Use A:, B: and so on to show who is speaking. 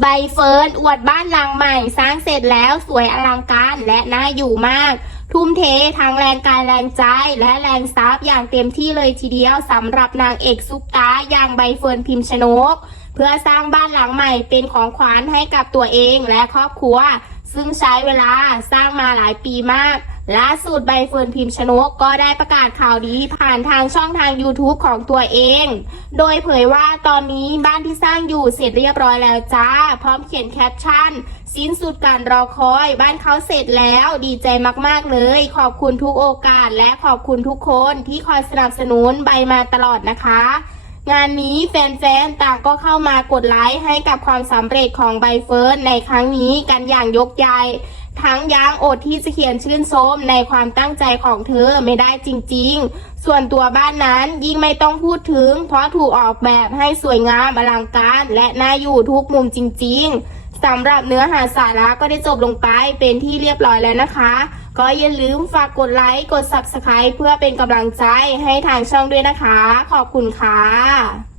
A: ใบเฟิร์นอวดบ้านหลังใหม่ สร้างเสร็จแล้วสวยอลังการและน่าอยู่มาก ทุ่มเททั้งแรงกายแรงใจและแรงทรัพย์อย่างเต็มที่เลยทีเดียวสำหรับนางเอกซุปตาอย่างใบเฟิร์นพิมพ์ชนก เพื่อสร้างบ้านหลังใหม่เป็นของขวัญให้กับตัวเองและครอบครัว ซึ่งใช้เวลาสร้างมาหลายปีมากล่าสุดใบเฟิร์นพิมพ์ชนกก็ได้ประกาศข่าวดีผ่านทางช่องทาง YouTube ของตัวเอง โดยเผยว่าตอนนี้บ้านที่สร้างอยู่เสร็จเรียบร้อยแล้วจ้า พร้อมเขียนแคปชั่น สิ้นสุดการรอคอย บ้านเขาเสร็จแล้วดีใจมากๆเลย ขอบคุณทุกโอกาสและขอบคุณทุกคนที่คอยสนับสนุนใบมาตลอดนะคะ งานนี้แฟนๆ ต่างก็เข้ามากดไลค์ให้กับความสำเร็จของใบเฟิร์นในครั้งนี้กันอย่างยกใหญ่ทั้งยังอดที่จะเขียนชื่นชมในความตั้งใจของเธอไม่ได้จริงๆ ส่วนตัวบ้านนั้นยิ่งไม่ต้องพูดถึง เพราะถูกออกแบบให้สวยงามอลังการและน่าอยู่ทุกมุมจริงๆสำหรับเนื้อหาสาระก็ได้จบลงไปเป็นที่เรียบร้อยแล้วนะคะ ก็อย่าลืมฝากกดไลค์ กด Subscribe เพื่อเป็นกำลังใจให้ทางช่องด้วยนะคะ ขอบคุณค่ะ